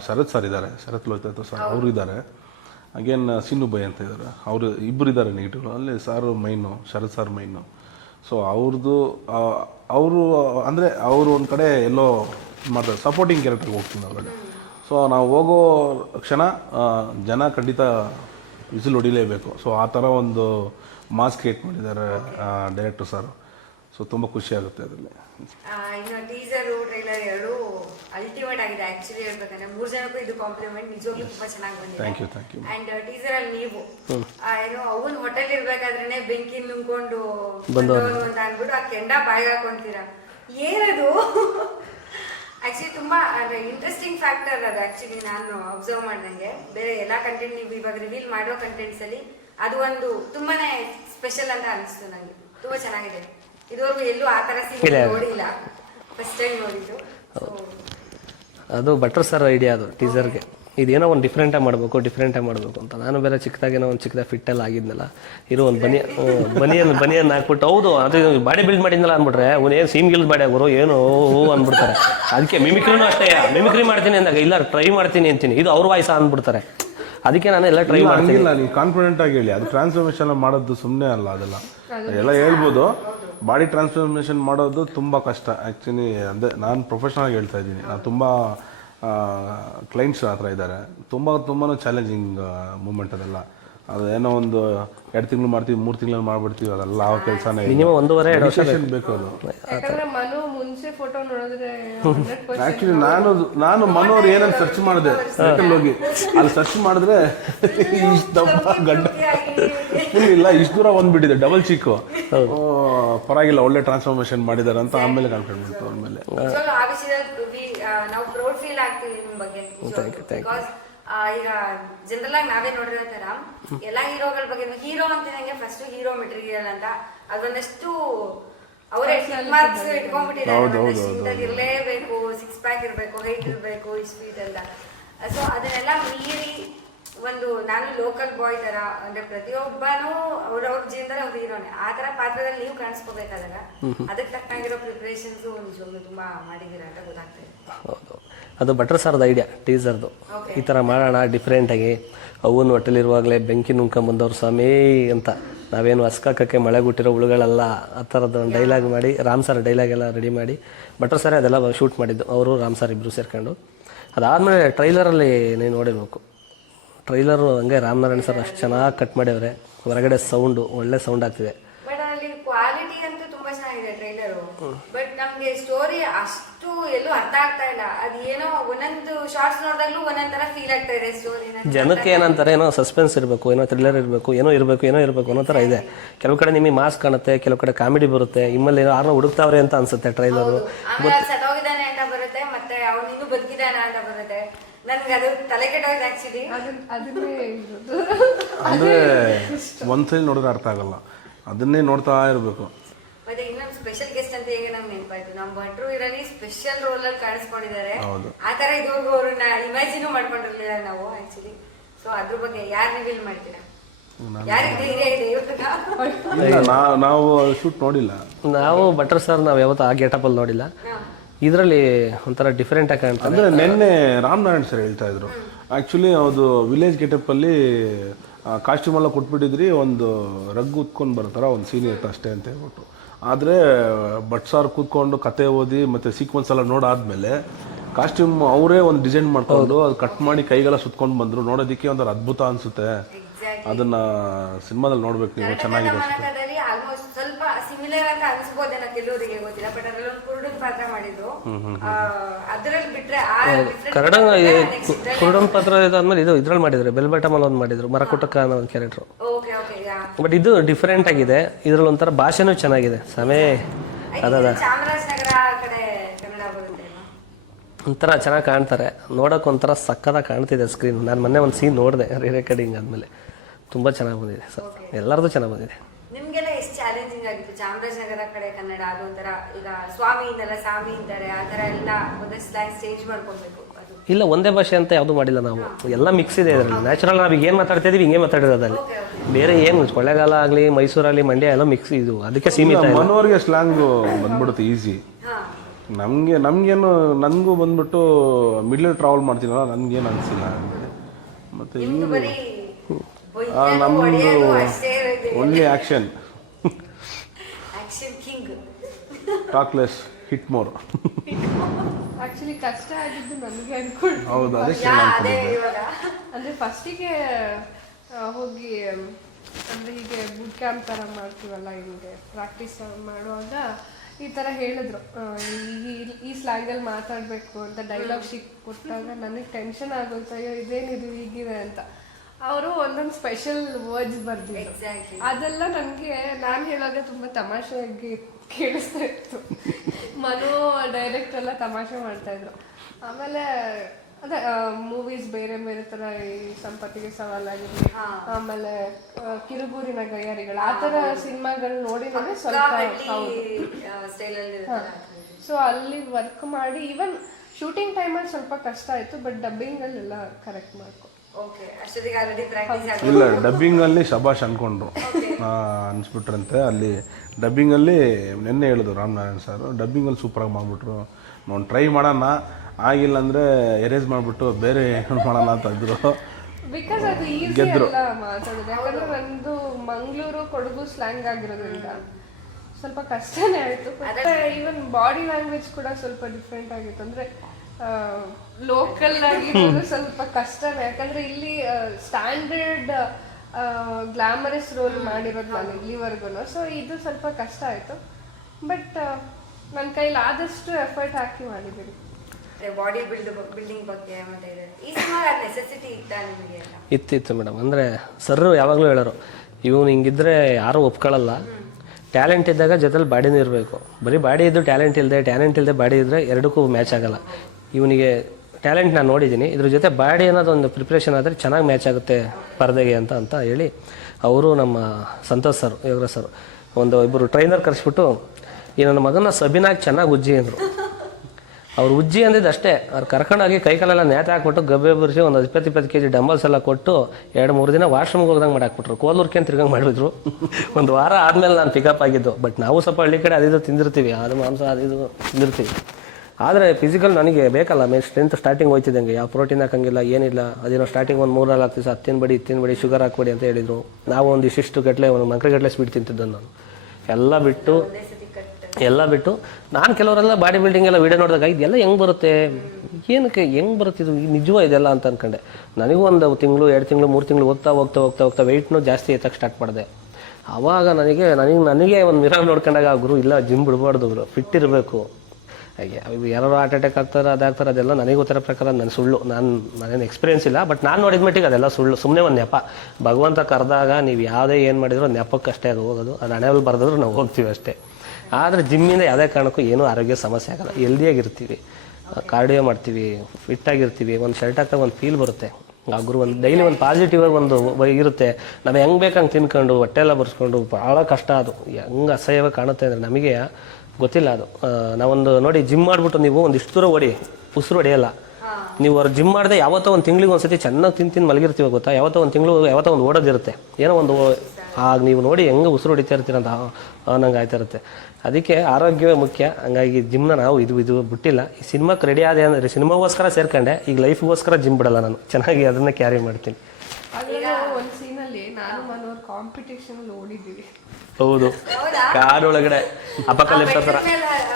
ಶರತ್ ಸರ್ ಇದ್ದಾರೆ. ಶರತ್ ಲೋಹಿತ ಸರ್ ಅವರು ಇದ್ದಾರೆ ಅಗೇನ್ ಸಿನ್ನು ಬೈ ಅಂತ ಇದ್ದಾರೆ. ಅವರು ಇಬ್ಬರು ಇದ್ದಾರೆ ನೆಗೆಟಿವ್ ಅಲ್ಲಿ ಸಾರು ಮೈನು ಶರತ್ ಸರ್ ಮೈನು ಸೊ ಅವ್ರದ್ದು ಅವರು ಅಂದರೆ ಅವರು ಒಂದು ಕಡೆ ಎಲ್ಲೋ ಮಾಡ್ತಾರೆ ಸಪೋರ್ಟಿಂಗ್ ಕ್ಯಾರೆಕ್ಟರ್ಗೆ ಹೋಗ್ತೀನಿ ಅದರಲ್ಲಿ ಸೊ ನಾವು ಹೋಗೋ ಕ್ಷಣ ಜನ ಖಂಡಿತ ವಿಸಿಲ್ ಹೊಡಿಲೇಬೇಕು. ಸೊ ಆ ಥರ ಒಂದು ಮಾಸ್ ಕ್ರಿಯೇಟ್ ಮಾಡಿದ್ದಾರೆ ಡೈರೆಕ್ಟರ್ ಸರ್ ಸೊ ತುಂಬ ಖುಷಿ ಆಗುತ್ತೆ ಅದರಲ್ಲಿ. ಇನ್ನು ಟೀಸರು ಟ್ರೈಲರ್ ಎರಡು ಅಲ್ಟಿಮೇಟ್ ಆಗಿದೆ. ಆಕ್ಚುಲಿ ಹೇಳ್ಬೇಕಂದ್ರೆ ಮೂರ್ ಜನಕ್ಕೂ ಇದು ಕಾಂಪ್ಲಿಮೆಂಟ್ ನಿಜವಾಗ್ಲೂ ತುಂಬಾ ಚೆನ್ನಾಗಿ ಬಂದಿದೆ. Thank you thank you and teaser ಅಲ್ಲಿ ನೀವು. ಏನು ಅವನ್ ಹೋಟೆಲ್ ಇರ್ಬೇಕಾದ್ರೇನೆ ಬೆಂಕಿ ನುಂಗ್ಕೊಂಡು ಬಂದವನು ಅಂತ ಅಂದ್ಬಿಟ್ಟು ಆ ಕೆಂಡ ಬಾಯಿಗೆ ಹಾಕೊಂತೀರಾ? ಏನದು? ಆಕ್ಚುಲಿ ತುಂಬಾ ಇಂಟ್ರೆಸ್ಟಿಂಗ್ ಫ್ಯಾಕ್ಟರ್ ಅದು ಆ್ಯಕ್ಚುಲಿ ನಾನು ಅಬ್ಸರ್ವ್ ಮಾಡ್ದಂಗೆ. ಬೇರೆ ಎಲ್ಲಾ ಕಂಟೆಂಟ್ ನೀವು ಇವಾಗ ರಿವೀಲ್ ಮಾಡೋ ಕಂಟೆಂಟ್ಸ್ ಅಲ್ಲಿ ಅದು ಒಂದು ತುಂಬಾನೇ ಸ್ಪೆಷಲ್ ಅಂತ ಅನಿಸ್ತು ನನಗೆ ತುಂಬಾ ಚೆನ್ನಾಗಿದೆ. ಇದುವರೆಗೂ ಎಲ್ಲೂ ಆ ತರ ಇಲ್ಲ. ನೋಡಿಲ್ಲ. ಫಸ್ಟ್ ಟೈಮ್ ನೋಡಿದ್ದು. ಅದು ಬಟ್ರ್ ಸರ್ ಐಡಿಯಾ ಅದು ಟೀಸರ್ಗೆ ಇದೇನೋ ಒಂದು ಡಿಫ್ರೆಂಟಾಗಿ ಮಾಡಬೇಕು ಡಿಫ್ರೆಂಟಾಗಿ ಮಾಡಬೇಕು ಅಂತ. ನಾನು ಬೇರೆ ಚಿಕ್ಕದಾಗೇನೋ ಒಂದು ಚಿಕ್ಕದಾಗ ಫಿಟ್ಟೆಲ್ಲ ಆಗಿದ್ನಲ್ಲ ಇರೋ ಒಂದು ಬನಿಯ ಬನಿಯನ್ನು ಬನಿಯನ್ನು ಹಾಕ್ಬಿಟ್ಟು ಹೌದು ಅದು ಬಾಡಿ ಬಿಲ್ಡ್ ಮಾಡಿದ್ನಲ್ಲ ಅಂದ್ಬಿಟ್ರೆ ಏನು ಸೀಮ್ ಗಿಲ್ಸ್ ಬಾಡಿ ಆಗೋರು ಏನು ಹೂ ಅಂದ್ಬಿಡ್ತಾರೆ. ಅದಕ್ಕೆ ಮಿಮಿಕ್ರಿನೂ ಅಷ್ಟೇ ಮಿಮಿಕ್ರಿ ಮಾಡ್ತೀನಿ ಅಂದಾಗ ಇಲ್ಲ ಟ್ರೈ ಮಾಡ್ತೀನಿ ಅಂತೀನಿ ಇದು ಅವ್ರ ವಾಯ್ಸ ಅಂದ್ಬಿಡ್ತಾರೆ. ಅದಕ್ಕೆ ನಾನು ಎಲ್ಲ ಟ್ರೈ ಮಾಡ್ತೀನಿ. ನೀವು ಕಾನ್ಫಿಡೆಂಟ್ ಆಗಿ ಹೇಳಿ ಅದು ಟ್ರಾನ್ಸ್ಫಾರ್ಮೇಶನ್ ಮಾಡೋದು ಸುಮ್ಮನೆ ಅಲ್ಲ ಅದೆಲ್ಲ. ಎಲ್ಲ ಹೇಳ್ಬೋದು ಬಾಡಿ ಟ್ರಾನ್ಸ್ಫಾರ್ಮೇಶನ್ ಮಾಡೋದು ತುಂಬ ಕಷ್ಟ. ಆ್ಯಕ್ಚುಲಿ ಅದೇ ನಾನು ಪ್ರೊಫೆಷನಲ್ ಆಗಿ ಹೇಳ್ತಾ ಇದ್ದೀನಿ. ನಾನು ತುಂಬ ಕ್ಲೈಂಟ್ಸ್ ಹತ್ರ ಇದ್ದಾರೆ. ತುಂಬ ತುಂಬಾ ಚಾಲೆಂಜಿಂಗ್ ಮೂಮೆಂಟ್ ಅದೆಲ್ಲ. ಅದು ಏನೋ ಒಂದು ಎರಡು ತಿಂಗಳು ಮಾಡ್ತೀವಿ ಮೂರು ತಿಂಗಳು ಮಾಡ್ಬಿಡ್ತೀವಿ ಅದೆಲ್ಲ ಆ ಕೆಲಸನೇ ಮಿನಿಮಮ್ ಒಂದೂವರೆ ಎರಡು ವರ್ಷ ಬೇಕು. ಅದು. ಆ್ಯಕ್ಚುಲಿ ನಾನು ನಾನು ಮನೋರು ಏನಂತ ಸರ್ಚ್ ಮಾಡಿದೆ ಸೈಕಲ್ ಹೋಗಿ. ಅಲ್ಲಿ ಸರ್ಚ್ ಮಾಡಿದ್ರೆ ಇಷ್ಟು ದಪ್ಪ ಗಡ್ಡ ಫುಲ್ ಇಲ್ಲ ಇಷ್ಟು ದೂರ ಬಂದ್ಬಿಟ್ಟಿದೆ ಡಬಲ್ ಚಿಕ್ಕು ಓ, ಪರವಾಗಿಲ್ಲ ಒಳ್ಳೆ ಟ್ರಾನ್ಸ್ಫಾರ್ಮೇಶನ್ ಮಾಡಿದ್ದಾರೆ ಅಂತ ಆಮೇಲೆ ಕಾನ್ಫಿಡೆಂಟ್ ಬಂತು ಅವ್ರ ಮೇಲೆ. ನಾವು ಪ್ರೌಡ್ ಫೀಲ್ ಆಗ್ತೀವಿ ನಿಮ್ಮ ಬಗ್ಗೆ. ಬಿಕಾಸ್ ಈಗ ಜನರಲ್ ಆಗಿ ನಾವೇ ನೋಡಿರೋ ತರ ಎಲ್ಲಾ ಹೀರೋಗಳ ಬಗ್ಗೆ ಹೀರೋ ಅಂತಿದಂಗೆ ಫಸ್ಟ್ ಹೀರೋ ಮೆಟೀರಿಯಲ್ ಅಂತ ಅದೊಂದಷ್ಟು ಅವರೇ ಮಾರ್ಕ್ಸ್ ಇಟ್ಕೊಂಡ್ಬಿಟ್ಟಿದ್ದಾರೆ. ಇರ್ಲೇಬೇಕು ಸಿಕ್ಸ್ ಪ್ಯಾಕ್ ಇರ್ಬೇಕು ಹೈಟ್ ಇರ್ಬೇಕು ಇಷ್ಟು ಫೀಟ್ ಅಂತ. ಸೊ ಅದನ್ನೆಲ್ಲ ಮೀರಿ ಒಂದು ನಾನು ಲೋಕಲ್ ಬಾಯ್ ತರ ಅಂದ್ರೆ ಪ್ರತಿಯೊಬ್ಬನು ಅವ್ರವ್ರ ಜೀವನದಲ್ಲಿ ಅವ್ರು ಹೀರೋನೆ. ಆ ತರ ಪಾತ್ರದಲ್ಲಿ ನೀವು ಕಾಣಿಸ್ಕೋಬೇಕಾದಾಗ ಅದಕ್ಕೆ ತಕ್ಕಾಗಿರೋ ಪ್ರಿಪರೇಷನ್ಸ್ ಒಂದು ತುಂಬಾ ಮಾಡಿದೀರ ಅಂತ ಗೊತ್ತಾಗ್ತದೆ. ಹೌದು. ಅದು ಬಟ್ರ್ ಸರ್ದು ಐಡಿಯಾ ಟೀಸರ್ದು ಈ ಥರ ಮಾಡೋಣ ಡಿಫ್ರೆಂಟಾಗಿ ಅವನು ಹೊಟ್ಟೆಲಿರುವಾಗಲೇ ಬೆಂಕಿ ನುಂಕೊಂಬಂದವ್ರು ಸ್ವಾಮಿ ಅಂತ. ನಾವೇನು ಹಸ್ಕಾಕಕ್ಕೆ ಮಳೆಗುಟ್ಟಿರೋ ಹುಳುಗಳಲ್ಲ ಆ ಥರದ್ದು ಒಂದು ಡೈಲಾಗ್ ಮಾಡಿ ರಾಮ್ ಸರ್ ಡೈಲಾಗ್ ಎಲ್ಲ ರೆಡಿ ಮಾಡಿ. ಬಟ್ರ್ ಸರ್ ಅದೆಲ್ಲ ಶೂಟ್ ಮಾಡಿದ್ದು. ಅವರು ರಾಮ್ ಸರ್ ಇಬ್ಬರು ಸೇರ್ಕೊಂಡು. ಅದಾದಮೇಲೆ ಟ್ರೈಲರಲ್ಲಿ ನೀವು ನೋಡಿರ್ಬೇಕು. ಟ್ರೈಲರು ಹಂಗೆ ರಾಮನಾರಾಯಣ ಸರ್ ಅಷ್ಟು ಚೆನ್ನಾಗಿ ಕಟ್ ಮಾಡಿದ್ರೆ ಹೊರಗಡೆ ಸೌಂಡು ಒಳ್ಳೆ ಸೌಂಡ್ ಆಗ್ತಿದೆ. ಬಟ್ ಅಲ್ಲಿ ಕ್ವಾಲಿಟಿ ಅಂತೂ ತುಂಬಾ ಚೆನ್ನಾಗಿದೆ ಟ್ರೈಲರು ಬಟ್ ನಮ್ಗೆ ಸ್ಟೋರಿ ಅಷ್ಟು ಎಲ್ಲೂ ಅರ್ಥ ಆಗ್ತಾ ಇಲ್ಲ. ಅದು ಏನೋ ಒಂದೊಂದು ಶಾರ್ಟ್ಸ್ ನೋಡಿದಾಗ್ಲೂ ಒಂದೊಂದ್ ತರ ಫೀಲ್ ಆಗ್ತಾ ಇದೆ ಸ್ಟೋರಿನ ಜನಕ್ಕೆ ಏನಂತಾರೆ ಏನೋ ಸಸ್ಪೆನ್ಸ್ ಇರಬೇಕು ಏನೋ ಥ್ರಿಲ್ಲರ್ ಇರಬೇಕು ಏನೋ ಇರಬೇಕು ಏನೋ ಇರಬೇಕು ಅನ್ನೋ ಥರ ಇದೆ. ಕೆಲವು ಕಡೆ ನಿಮಗೆ ಮಾಸ್ ಕಾಣುತ್ತೆ ಕೆಲವು ಕಡೆ ಕಾಮಿಡಿ ಬರುತ್ತೆ ಇಮ್ಮಲ್ಲಿ ಏನೋ ಯಾರನ್ನೋ ಹುಡುಕ್ತಾವ್ರೆ ಅಂತ ಅನ್ಸುತ್ತೆ ಟ್ರೈಲರು ಆಮೇಲೆ ಅವ್ನು ಸತ್ತೋಗಿದ್ದಾನೆ ಅಂತ ಬರುತ್ತೆ ಮತ್ತೆ ಅವ್ನು ಇನ್ನೂ ಬದುಕಿದಾನ ಅಂತ ಬರುತ್ತೆ. ನನ್ಗೆ ಅದು ತಲೆ ಕೆಟ್ಟೋಗಿದೆ ಆ್ಯಕ್ಚುಲಿ ಅದನ್ನ ಅದನ್ನೇ ಇರೋದು ಅಂದರೆ ಒಂದ್ಸಲಿ ನೋಡಿದ್ರೆ ಅರ್ಥ ಆಗಲ್ಲ. ಅದನ್ನೇ ನೋಡ್ತಾ ಇರಬೇಕು. ಮತ್ತೆ ಇನ್ನೊಂದು ಸ್ಪೆಷಲ್ ಗೆಸ್ಟ್ ಅಂತ ಈಗ ನಮ್ಗೆ ನೆನಪಾಯ್ತು? ನಮ್ಮ ಭಟ್ರು ಇರಲಿ ಸ್ಪೆಷಲ್ ರೋಲ್ ಅಲ್ಲಿ ಕಾಣಿಸ್ಕೊಂಡಿದ್ದಾರೆ. ಹೌದು. ಆ ತರ ಇದುವರೆಗೂ ಅವ್ರನ್ನ ಇಮ್ಯಾಜಿನ್ ಮಾಡ್ಕೊಂಡಿರ್ಲಿಲ್ಲ ನಾವು ಆ್ಯಕ್ಚುಲಿ ಸೊ ಅದ್ರ ಬಗ್ಗೆ ಯಾರು ರಿವೀಲ್ ಮಾಡ್ತೀರಾ? ಯಾರಿಗೆ ಧೈರ್ಯ ಇದೆ ಇವಾಗ? ನಾ- ನಾವು ಶೂಟ್ ನೋಡಿಲ್ಲ. ನಾವು ಬಟ್ರ್ ಸರ್ ನಾವು ಯಾವತ್ತೂ ಆ ಗೆಟಪಲ್ಲಿ ನೋಡಿಲ್ಲ. ಇದರಲ್ಲಿ ಒಂಥರ ಡಿಫ್ರೆಂಟಾಗಿ ಕಾಣ್ತಾರೆ ಅಂದರೆ ನಿನ್ನೆ ರಾಮನಾರಾಯಣ್ ಸರ್ ಹೇಳ್ತಾ ಇದ್ರು. ಆ್ಯಕ್ಚುಲಿ ಅದು ವಿಲೇಜ್ ಗೆಟಪ್ಪಲ್ಲಿ ಕಾಸ್ಟ್ಯೂಮ್ ಎಲ್ಲ ಕೊಟ್ಬಿಟ್ಟಿದ್ರಿ ಒಂದು ರಗ್ ಉತ್ಕೊಂಡು ಬರ್ತಾರ ಒಂದು ಸೀನಿಯರ್ ಅಷ್ಟೇ ಅಂತ ಹೇಳ್ಬಿಟ್ಟು. ಆದರೆ ಭಟ್ ಸಾರ್ ಕೂತ್ಕೊಂಡು ಕತೆ ಓದಿ ಮತ್ತು ಸೀಕ್ವೆನ್ಸ್ ಎಲ್ಲ ನೋಡಾದ್ಮೇಲೆ ಕಾಸ್ಟ್ಯೂಮ್ ಅವರೇ ಒಂದು ಡಿಸೈನ್ ಮಾಡ್ಕೊಂಡು ಅದು ಕಟ್ ಮಾಡಿ ಕೈಗೆಲ್ಲ ಸುತ್ಕೊಂಡು ಬಂದರು. ನೋಡೋದಕ್ಕೆ ಒಂಥರ ಅದ್ಭುತ ಅನಿಸುತ್ತೆ. ಅದನ್ನು ಸಿನಿಮಾದಲ್ಲಿ ನೋಡ್ಬೇಕು ನೀವು. ಚೆನ್ನಾಗಿದೆ ಕರ್ನಾಟಕದಲ್ಲಿ ಪಾತ್ರ ಮಾಡಿದ್ರು ಅದರಲ್ಲಿ ಬಿಟ್ರೆ ಕನ್ನಡ ಕುರುಡನ್ ಪಾತ್ರ ಇದಾದ್ಮೇಲೆ ಇದು ಇದ್ರಲ್ಲಿ ಮಾಡಿದ್ರು ಬೆಲ್ಬೆಟಮಲ್ಲಿ ಒಂದು ಮಾಡಿದ್ರು. ಮರಕುಟಕ ಅನ್ನೋ ಒಂದು ಕ್ಯಾರೆಕ್ಟ್ರು ಬಟ್ ಇದು ಡಿಫ್ರೆಂಟ್ ಆಗಿದೆ. ಇದ್ರಲ್ಲಿ ಒಂಥರ ಭಾಷೆನೂ ಚೆನ್ನಾಗಿದೆ. ಸಮೇ. ಅದದ. ಅಲ್ವಾ? ಒಂಥರ ಚೆನ್ನಾಗಿ ಕಾಣ್ತಾರೆ. ನೋಡೋಕೆ ಒಂಥರ ಸಕ್ಕದಾಗ ಕಾಣ್ತಿದೆ ಸ್ಕ್ರೀನ್ ನಾನು ಮೊನ್ನೆ ಒಂದು ಸೀನ್ ನೋಡಿದೆ. ರೀ ರೆಕಾರ್ಡಿಂಗ್ ಆದಮೇಲೆ. ತುಂಬ ಚೆನ್ನಾಗಿ ಬಂದಿದೆ. ಸರ್ ಎಲ್ಲರದು ಚೆನ್ನಾಗಿ ಬಂದಿದೆ. ಆಗಿತ್ತು. ಚಾಮರಾಜನಗರ ಕಡೆ ಕನ್ನಡ ಅದು ಒಂಥರ ಈಗ ಸ್ವಾಮಿ ಇದ್ದಾರೆ ಸ್ವಾಮಿ ಇದ್ದಾರೆ ಆ ಥರ ಎಲ್ಲ ಒಂದಷ್ಟು ಸ್ಲ್ಯಾಂಗ್ಸ್ ಚೇಂಜ್ ಮಾಡ್ಕೊಬೇಕು ಅದು. ಇಲ್ಲ ಒಂದೇ ಭಾಷೆ ಅಂತ ಯಾವುದು ಮಾಡಿಲ್ಲ ನಾವು. ಎಲ್ಲ ಮಿಕ್ಸ್ ಇದೆ ಇದರಲ್ಲಿ. ನ್ಯಾಚುರಲ್ ನಾವು ಏನು ಮಾತಾಡ್ತಾ ಇದೀವಿ ಹಿಂಗೆ ಮಾತಾಡಿರೋದಲ್ಲಿ ಬೇರೆ ಏನು ಕೊಳ್ಳೆಗಾಲ ಆಗಲಿ ಮೈಸೂರಲ್ಲಿ ಮಂಡ್ಯ ಎಲ್ಲ ಮಿಕ್ಸ್ ಇದು. ಅದಕ್ಕೆ ಸೀಮಿತ ಇಲ್ಲ. ಮನೋರ್ಗೆ ಸ್ಲ್ಯಾಂಗ್ ಬಂದ್ಬಿಡುತ್ತೆ ಈಸಿ ಹಾ. ನಮಗೆ ನಮಗೇನು ನನಗೂ ಬಂದ್ಬಿಟ್ಟು ಮಿಡ್ಲ್ ಟ್ರಾವೆಲ್ ಮಾಡ್ತೀನಲ್ಲ ನನಗೇನು ಅನಿಸಿಲ್ಲ. ಮತ್ತು ನಿಮ್ದು ಬರೀ ಆ, ನಮ್ದು ಹೊಡೆಯೋದು ಅಷ್ಟೇ ಇರುತ್ತೆ action talkless hit more actually ಕಷ್ಟ ಆಗಿದ್ದು ನನಗೆ ಅನ್ಕೊಂಡು ಹೌದು ಅದಕ್ಕೆ ಅದೇ ಇವಾಗ. ಅಂದ್ರೆ ಫಸ್ಟಿಗೆ ಹೋಗಿ ಅಂದ್ರೆ ಹೀಗೆ ಬುಡ್ ಕ್ಯಾಂಪ್ ತರ ಮಾಡ್ತೀವಲ್ಲ ಹಿಂಗೆ ಪ್ರಾಕ್ಟೀಸ್ ಮಾಡುವಾಗ ಈ ತರ ಹೇಳಿದ್ರು. ಆ, ಈ ಈ- ಈ ಸ್ಲ್ಯಾಂಗಲ್ಲಿ ಮಾತಾಡಬೇಕು ಅಂತ ಡೈಲಾಗ್ ಶಿಕ್ ಕೊಟ್ಟಾಗ ನನಗೆ ಟೆನ್ಷನ್ ಆಗೋಯ್ತು ಅಯ್ಯೋ ಇದೇನಿದು ಹೀಗಿದೆ ಅಂತ. ಅವರು ಒಂದೊಂದು ಸ್ಪೆಷಲ್ ವರ್ಡ್ಸ್ ಬರ್ದಿದ್ರು. ಅದೆಲ್ಲ ನನಗೆ ನಾನು ಹೇಳೋದೇ ತುಂಬ ತಮಾಷೆಯಾಗಿ ಕೇಳಿಸ್ತಾ ಇತ್ತು. ಮನು ಡೈರೆಕ್ಟ್ ಎಲ್ಲ ತಮಾಷೆ ಮಾಡ್ತಾ ಇದ್ರು. ಆಮೇಲೆ ಅದೇ ಮೂವೀಸ್ ಬೇರೆ ಬೇರೆ ತರ ಈ ಸಂಪತ್ತಿಗೆ ಸವಾಲಾಗಿರ್ಲಿ. ಆಮೇಲೆ ಕಿರುಗೂರಿನ ಗಯ್ಯಾರಿಗಳು. ಆ ಥರ ಸಿನಿಮಾಗಳು ನೋಡಿದ್ರೆ ನನಗೆ ಸ್ವಲ್ಪ ಸೊ ಅಲ್ಲಿ ವರ್ಕ್ ಮಾಡಿ ಈವನ್ ಶೂಟಿಂಗ್ ಟೈಮಲ್ಲಿ ಸ್ವಲ್ಪ ಕಷ್ಟ ಆಯ್ತು ಬಟ್ ಡಬ್ಬಿಂಗಲ್ಲೆಲ್ಲ ಕರೆಕ್ಟ್ ಮಾಡ್ಕೊ ಓಕೆ ಡಬ್ಬಿಂಗ್ ಅಲ್ಲಿ ಇಲ್ಲ ಡಬ್ಬಿಂಗಲ್ಲಿ ಶಬಾಷ್ ಅನ್ಕೊಂಡ್ರು. ಅನ್ಸ್ಬಿಟ್ರಂತೆ ಅಲ್ಲಿ ಡಬ್ಬಿಂಗಲ್ಲಿ ನಿನ್ನೆ ಹೇಳಿದ್ರು ರಾಮನಾರಾಯಣ್ ಸರ್ ಡಬ್ಬಿಂಗಲ್ಲಿ ಸೂಪರಾಗಿ ಮಾಡಿಬಿಟ್ರು. ನಾನು ಟ್ರೈ ಮಾಡೋಣ ಆಗಿಲ್ಲ ಅಂದರೆ ಎರೇಸ್ ಮಾಡಿಬಿಟ್ಟು ಬೇರೆ ಏನು ಮಾಡೋಣ ಅಂತ ಅಂದರು ಬಿಕಾಸ್ ಅದು ಈಸಿ ಅಲ್ಲ ಮಾತಾಡೋದು. ಯಾಕಂದ್ರೆ ನಂದು ಮಂಗಳೂರು ಕೊಡಗು ಸ್ಲ್ಯಾಂಗ್ ಆಗಿರೋದ್ರಿಂದ ಸ್ವಲ್ಪ ಕಷ್ಟನೇ ಆಯ್ತು. ಈವನ್ ಬಾಡಿ ಲ್ಯಾಂಗ್ವೇಜ್ ಕೂಡ ಸ್ವಲ್ಪ ಡಿಫ್ರೆಂಟ್ ಆಗಿತ್ತು. ಅಂದ್ರೆ ಲೋಕಲ್ ಆಗಿರೋದು ಸ್ವಲ್ಪ ಕಷ್ಟನೇ. ಯಾಕಂದ್ರೆ ಇಲ್ಲಿ ಸ್ಟ್ಯಾಂಡರ್ಡ್ ಗ್ಲಾಮರಸ್ ರೋಲ್ ಮಾಡಿರೋದು ನಾನು ಇಲ್ಲಿವರೆಗೂ ಸೊ ಇದು ಸ್ವಲ್ಪ ಕಷ್ಟ ಆಯಿತು. ಬಟ್ ನನ್ನ ಕೈಲಿ ಆದಷ್ಟು ಎಫರ್ಟ್ ಹಾಕಿ ಮಾಡಿದ್ದೀನಿ. ಬಾಡಿ ಬಿಲ್ಡ್ ಬಿಲ್ಡಿಂಗ್ ಬಗ್ಗೆ ಮತ್ತೆ ಇದೆ ಈ ಸಿನಿಮಾ ನೆಸೆಸಿಟಿ ಇತ್ತ ನಿಮಗೆ ಎಲ್ಲ? ಇತ್ತಿತ್ತು ಮೇಡಮ್. ಅಂದರೆ ಸರ್ ಯಾವಾಗಲೂ ಹೇಳೋರು ಇವನು ಹಿಂಗಿದ್ರೆ ಯಾರೂ ಒಪ್ಕೊಳ್ಳಲ್ಲ. ಟ್ಯಾಲೆಂಟ್ ಇದ್ದಾಗ ಜೊತೆಲಿ ಬಾಡಿನೂ ಇರಬೇಕು. ಬರೀ ಬಾಡಿ ಇದ್ದು ಟ್ಯಾಲೆಂಟ್ ಇಲ್ಲದೆ ಟ್ಯಾಲೆಂಟ್ ಇಲ್ಲದೆ ಬಾಡಿ ಇದ್ದರೆ ಎರಡಕ್ಕೂ ಮ್ಯಾಚ್ ಆಗಲ್ಲ. ಇವನಿಗೆ ಟ್ಯಾಲೆಂಟ್ ನಾನು ನೋಡಿದ್ದೀನಿ ಇದ್ರ ಜೊತೆ ಬಾಡಿ ಅನ್ನೋದು ಒಂದು ಪ್ರಿಪ್ರೇಷನ್ ಆದರೆ ಚೆನ್ನಾಗಿ ಮ್ಯಾಚ್ ಆಗುತ್ತೆ ಪರದೆಗೆ ಅಂತ ಅಂತ ಹೇಳಿ ಅವರು ನಮ್ಮ ಸಂತೋಷ್ ಸರ್ ಯೋಗ್ರ ಸರ್, ಒಂದು ಇಬ್ಬರು ಟ್ರೈನರ್ ಕರೆಸ್ಬಿಟ್ಟು, ಈ ನನ್ನ ಮಗನ ಸಬಿನಾಗಿ ಚೆನ್ನಾಗಿ ಉಜ್ಜಿ ಅಂದರು. ಅವ್ರು ಉಜ್ಜಿ ಅಂದಿದ್ದು ಅಷ್ಟೇ. ಅವ್ರು ಕರ್ಕೊಂಡೋಗಿ ಕೈ ಕಾಲೆಲ್ಲ ನೇತು ಹಾಕ್ಬಿಟ್ಟು ಗಬ್ಬೆ ಬರಿಸಿ ಒಂದು ಇಪ್ಪತ್ತು ಇಪ್ಪತ್ತು ಕೆ ಜಿ ಡಂಬಲ್ಸ್ ಎಲ್ಲ ಕೊಟ್ಟು ಎರಡು ಮೂರು ದಿನ ವಾಶ್ರೂಮ್ಗೆ ಹೋಗ್ದಂಗೆ ಮಾಡಿ ಹಾಕ್ಬಿಟ್ರು ಕೋಲೂರ್ಕೆ ತಿರ್ಗಂಗೆ ಮಾಡಿದ್ರು? ಒಂದು ವಾರ ಆದಮೇಲೆ ನಾನು ಪಿಕಪ್ ಆಗಿದ್ದು. ಬಟ್ ನಾವು ಸ್ವಲ್ಪ ಹಳ್ಳಿ ಕಡೆ ಅದಿದು ತಿಂದಿರ್ತೀವಿ. ಅದು ಮಾಂಸ ಅದಿದು ತಿಂದಿರ್ತೀವಿ. ಆದರೆ ಫಿಸಿಕಲ್ ನನಗೆ ಬೇಕಲ್ಲ ಮೇ ಸ್ಟ್ರೆಂತ್ ಸ್ಟಾರ್ಟಿಂಗ್ ಹೋಯ್ತಿದ್ದಂಗೆ. ಯಾವ ಪ್ರೋಟೀನ್ ಹಾಕಂಗಿಲ್ಲ, ಏನಿಲ್ಲ. ಅದೇನೋ ಸ್ಟಾರ್ಟಿಂಗ್ ಒಂದು ಮೂರು ನಾಲ್ಕು ದಿವಸ ಹತ್ತಿನ ಬಡಿ, ಇತ್ತಿನ ಬಡಿ ಶುಗರ್ ಹಾಕ್ಬೇಡಿ ಅಂತ ಹೇಳಿದರು. ನಾವು ಒಂದು ಇಷ್ಟಿಷ್ಟು ಗಟ್ಟಲೆ ಒಂದು ಮಂಕ್ರೆ ಗಟ್ಟಲೆ ಸ್ಪೀಡ್ ತಿಂತಿದ್ದನ್ನು ನಾನು. ಎಲ್ಲ ಬಿಟ್ಟು ಎಲ್ಲ ಬಿಟ್ಟು, ನಾನು ಕೆಲವರೆಲ್ಲ ಬಾಡಿ ಬಿಲ್ಡಿಂಗ್ ಎಲ್ಲ ವಿಡಿಯೋ ನೋಡಿದಾಗ, ಇದೆಲ್ಲ ಹೆಂಗೆ ಬರುತ್ತೆ? ಏನಕ್ಕೆ ಹೆಂಗೆ ಬರುತ್ತೆ ಇದು? ನಿಜವ ಇದೆಲ್ಲ ಅಂತ ಅಂದ್ಕೊಂಡೆ ನನಗೂ ಒಂದು ತಿಂಗಳು, ಎರಡು ತಿಂಗಳು, ಮೂರು ತಿಂಗಳು ಹೋಗ್ತಾ ಹೋಗ್ತಾ ಹೋಗ್ತಾ ಹೋಗ್ತಾ ವೆಯ್ಟ್ನು ಜಾಸ್ತಿ ಎತ್ತಕ್ಕೆ ಸ್ಟಾರ್ಟ್ ಮಾಡಿದೆ. ಆವಾಗ ನನಗೆ ನನಗೆ ನನಗೆ ಒಂದು ಮಿರಾಮ್ ನೋಡ್ಕೊಂಡಾಗ ಗುರು, ಇಲ್ಲ ಜಿಮ್ ಬಿಡಬಾರ್ದು ಗುರು ಫಿಟ್ ಇರಬೇಕು. ಯಾರು ಹಾರ್ಟ್ ಅಟ್ಯಾಕ್ ಆಗ್ತಾರೆ ಅದಾಗ್ತಾರೆ ಅದೆಲ್ಲ ನನಗೆ ಗೊತ್ತಿರೋ ಪ್ರಕಾರ ನನ್ನ ಸುಳ್ಳು. ನಾನು, ನಾನೇನು ಎಕ್ಸ್ಪೀರಿಯನ್ಸ್ ಇಲ್ಲ ಬಟ್ ನಾನು ನೋಡಿದ ಮಟ್ಟಿಗೆ ಅದೆಲ್ಲ ಸುಳ್ಳು ಸುಮ್ಮನೆ ಒಂದು ನೆಪ. ಭಗವಂತ ಕರೆದಾಗ ನೀವು ಯಾವುದೇ ಏನು ಮಾಡಿದ್ರು ನೆಪಕ್ಕೆ ಅಷ್ಟೇ ಅದು ಹೋಗೋದು, ಅದು ಹಣೆಯಲ್ಲಿ ಬರೆದ್ರೆ ನಾವು ಹೋಗ್ತೀವಿ ಅಷ್ಟೇ. ಆದರೆ ಜಿಮ್ಮಿಂದ ಯಾವುದೇ ಕಾರಣಕ್ಕೂ ಏನೂ ಆರೋಗ್ಯ ಸಮಸ್ಯೆ ಆಗಲ್ಲ. ಎಲ್ದಿಯಾಗಿರ್ತೀವಿ ಕಾರ್ಡಿಯೋ ಮಾಡ್ತೀವಿ ಫಿಟ್ಟಾಗಿರ್ತೀವಿ ಒಂದು ಶರ್ಟ್ ಹಾಕ್ದಾಗ ಒಂದು ಫೀಲ್ ಬರುತ್ತೆ. ಆ ಗುರು ಒಂದು ಡೈಲಿ ಒಂದು ಪಾಸಿಟಿವ್ ಆಗಿ ಒಂದು ಇರುತ್ತೆ. ನಾವು ಹೆಂಗೆ ಬೇಕಂಗೆ ತಿನ್ಕೊಂಡು, ಹೊಟ್ಟೆ ಎಲ್ಲ ಬರ್ಸ್ಕೊಂಡು, ಭಾಳ ಕಷ್ಟ ಅದು. ಹೆಂಗೆ ಅಸಹ್ಯವಾಗಿ ಕಾಣುತ್ತೆ ಅಂದರೆ ನಮಗೆ ಗೊತ್ತಿಲ್ಲ ಅದು. ನಾವೊಂದು ನೋಡಿ ಜಿಮ್ ಮಾಡಿಬಿಟ್ಟು ನೀವು ಒಂದಿಷ್ಟು ದೂರ ಓಡಿ, ಉಸಿರು ಹೊಡೆಯಲ್ಲ. ನೀವು ಅವ್ರು ಜಿಮ್ ಮಾಡಿದೆ ಯಾವತ್ತೋ ಒಂದು ತಿಂಗಳಿಗೆ ಒಂದ್ಸತಿ ಚೆನ್ನಾಗಿ ತಿಂದು ತಿಂದು ಮಲಗಿರ್ತೀವಿ ಗೊತ್ತಾ? ಯಾವತ್ತೋ ಒಂದು ತಿಂಗಳು, ಯಾವತ್ತೋ ಒಂದು ಓಡೋದಿರುತ್ತೆ. ಏನೋ ಒಂದು ಆಗ ನೀವು ನೋಡಿ ಹೆಂಗೆ ಉಸಿರು ಹೊಡಿತಾ ಇರ್ತೀರಂತ ಅಂತ ನಂಗೆ ಆಯ್ತಾ ಇರುತ್ತೆ. ಅದಕ್ಕೆ ಆರೋಗ್ಯವೇ ಮುಖ್ಯ. ಹಂಗಾಗಿ ಜಿಮ್ನ ನಾವು ಇದು ಇದು ಬಿಟ್ಟಿಲ್ಲ. ಈ ಸಿನಿಮಾಕ್ಕೆ ರೆಡಿ ಆದ ಅಂದರೆ, ಸಿನಿಮಾಗೋಸ್ಕರ ಸೇರ್ಕೊಂಡೆ. ಈಗ ಲೈಫ್ಗೋಸ್ಕರ ಜಿಮ್ ಬಿಡಲ್ಲ ನಾನು. ಚೆನ್ನಾಗಿ ಅದನ್ನೇ ಕ್ಯಾರಿ ಮಾಡ್ತೀನಿ. ಕಾಂಪಿಟೇಷನಲ್ಲಿ ಒಂದು ಓಡಿದ್ದೀವಿ ಹೌದು. ಕಾಡೊಳಗಡೆ ಅಪಕಲಿಪ್ಟ ಥರ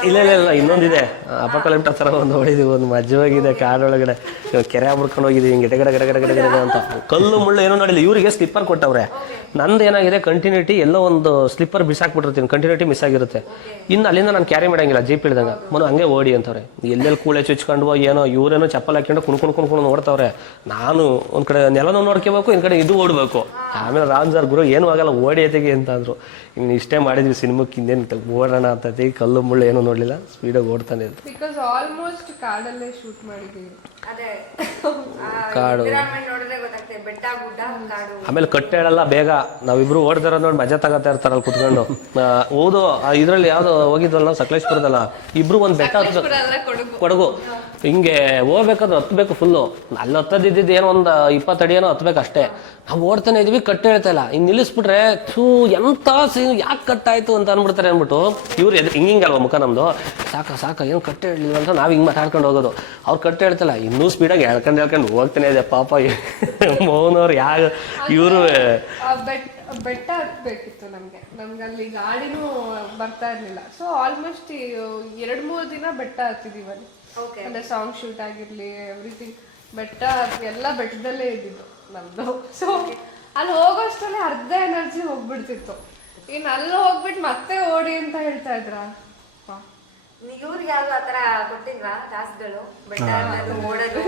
ಇಲ್ಲ ಇಲ್ಲ ಇಲ್ಲ ಇನ್ನೊಂದಿದೆ. ಅಪಕಲಿಪ್ಟ ಥರ ಒಂದು ಹೊಡಿದೀವಿ ಒಂದು ಮಜವಾಗಿದೆ ಕಾಡೊಳಗಡೆ. ಒಳಗಡೆ ಕೆರೆ ಬಿಡ್ಕೊಂಡು ಹೋಗಿದ್ದೀವಿ ಹಿಂಗೆ ಗಡ ಗಡ ಗಡ ಗಡ ಗಡ ಗಡ ಅಂತ. ಕಲ್ಲು ಮುಳ್ಳು ಏನೋ ನೋಡಿಲ್ಲ. ಇವರಿಗೆ ಸ್ಲಿಪ್ಪರ್ ಕೊಟ್ಟವ್ರೆ. ನಂದು ಏನಾಗಿದೆ ಕಂಟಿನ್ಯೂಟಿ ಎಲ್ಲೋ ಒಂದು ಸ್ಲಿಪ್ಪರ್ ಬಿಸಾಕ್ಬಿಟ್ಟಿರ್ತೀನಿ ಕಂಟಿನ್ಯೂಟಿ ಮಿಸ್ ಆಗಿರುತ್ತೆ. ಇನ್ನು ಅಲ್ಲಿಂದ ನಾನು ಕ್ಯಾರಿ ಮಾಡಂಗಿಲ್ಲ ಜೀಪ್ ಇಳ್ದಂಗ ಮನು ಹಂಗೆ ಓಡಿ ಅಂತವ್ರೆ. ಎಲ್ಲೆಲ್ಲಿ ಕೂಳೆ ಚುಚ್ಕೊಂಡು ಏನೋ ಇವರೇನೋ ಚಪ್ಪಲ್ ಹಾಕೊಂಡು ಕುಣ್ಕೊಂಡು ಕುಣ್ಕೊಂಡು ನೋಡ್ತಾವ್ರೆ. ನಾನು ಒಂದು ಕಡೆ ನೆಲನೂ ನೋಡ್ಕೋಬೇಕು ಇನ್ ಕಡೆ ಇದು ಓಡಬೇಕು. ಆಮೇಲೆ ರಾಮ್ ಸರ್ ಗುರು ಏನೂ ಆಗಲ್ಲ ಓಡಿ ಎತ್ತಿಗೆ ಅಂತ ಅಂದ್ರು ಇನ್ನು ಇಷ್ಟೇ ಮಾಡಿದ್ವಿ ಸಿನಿಮಾಕ್ಕೆ ಇನ್ನೇನು ಓಡೋಣ ಅಂತೈತಿ ಕಲ್ಲು ಮುಳ್ಳು ಏನೂ ನೋಡಲಿಲ್ಲ. ಸ್ಪೀಡಾಗಿ ಓಡ್ತಾನೆ ಇತ್ತು ಬಿಕಾಸ್ ಆಲ್ಮೋಸ್ಟ್ ಕಾಡಲ್ಲೇ ಶೂಟ್ ಮಾಡಿದ್ದೀವಿ. ಕಾಡು. ಆಮೇಲೆ ಕಟ್ಟೆ ಹೇಳಲ್ಲ ಬೇಗ. ನಾವಿಬ್ರು ಓಡ್ತಾರ ನೋಡಿ ಮಜಾ ತಗೋತಾ ಇರ್ತಾರಲ್ಲ ಕುತ್ಕೊಂಡು. ಓದು ಹೌದು ಇದರಲ್ಲಿ ಯಾವ್ದು ಹೋಗಿದ್ವಲ್ಲ ನಾವು ಸಕಲೇಶ್ಪುರದಲ್ಲ. ಇಬ್ರು ಒಂದು ಬೆಟ್ಟ ಹತ್ ಕೊಡಗು. ಹಿಂಗೆ ಹೋಗ್ಬೇಕಾದ್ರೆ ಹತ್ಬೇಕು ಫುಲ್ಲು ಅಲ್ಲಿ ಹತ್ತದಿದ್ದು ಏನೋ ಒಂದು ಇಪ್ಪತ್ತು ಅಡಿ ಏನೋ ಹತ್ಬೇಕು ಅಷ್ಟೇ ನಾವು ಓಡ್ತಾನೆ ಇದೀವಿ ಕಟ್ಟೆ ಹೇಳ್ತಾ ಇಲ್ಲ. ಇನ್ನು ನಿಲ್ಲಿಸ್ಬಿಟ್ರೆ ಥೂ ಎಂತ ಸೀನ್ ಯಾಕೆ ಕಟ್ಟಾಯ್ತು ಅಂತ ಅಂದ್ಬಿಡ್ತಾರೆ ಅಂದ್ಬಿಟ್ಟು ಇವ್ರು ಎದ್ ಹಿಂಗಿಂಗಲ್ವ ಮುಖ ನಮ್ದು? ಸಾಕ ಸಾಕ ಏನು ಕಟ್ಟೆ ಹೇಳಿಲ್ಲ ಅಂತ ನಾವು ಹಿಂಗೆ ಮಾತಾಡ್ಕೊಂಡು ಹೋಗೋದು. ಅವ್ರು ಕಟ್ಟೆ ಹೇಳ್ತಲ್ಲ ಇನ್ನೂ ಸ್ಪೀಡಾಗಿ ಹೇಳ್ಕೊಂಡು ಹೇಳ್ಕೊಂಡು ಹೋಗ್ತಾನೆ ಇದೆ ಪಾಪ. ಮೌನವ್ರು ಯಾಗ ಇವರು ಆ ಬೆಟ್ ಬೆಟ್ಟ ಹತ್ಬೇಕಿತ್ತು ನಮ್ಗೆ. ನಮ್ಗೆ ಅಲ್ಲಿ ಗಾಡಿನೂ ಬರ್ತಾ ಇರ್ಲಿಲ್ಲ. ಸೊ ಆಲ್ಮೋಸ್ಟ್ ಎರಡ್ ಮೂರು ದಿನ ಬೆಟ್ಟ ಹತ್ತಿದೀವಿ ಅಲ್ಲಿ. ಓಕೆ ಅಂದ್ರೆ ಸಾಂಗ್ ಶೂಟ್ ಆಗಿರ್ಲಿ ಎವ್ರಿಥಿಂಗ್ ಬೆಟ್ಟ ಎಲ್ಲ ಬೆಟ್ಟದಲ್ಲೇ ಇದ್ದಿದ್ದು ನಮ್ದು. ಸೊ ಅಲ್ಲಿ ಹೋಗೋಷ್ಟರಲ್ಲಿ ಅರ್ಧ ಎನರ್ಜಿ ಹೋಗ್ಬಿಡ್ತಿತ್ತು. ಇನ್ನು ಅಲ್ಲಿ ಹೋಗ್ಬಿಟ್ಟು ಮತ್ತೆ ಓಡಿ ಅಂತ ಹೇಳ್ತಾ ಇದ್ರ? ಇವ್ರಿಗೆ ಯಾವ್ದು ಆತರ ಕೊಟ್ಟಿಲ್ವಾ ಟಾಸ್ಕ್ಗಳು ಬೆಟ್ಟ ಹತ್ತೋದು, ಓಡೋದು?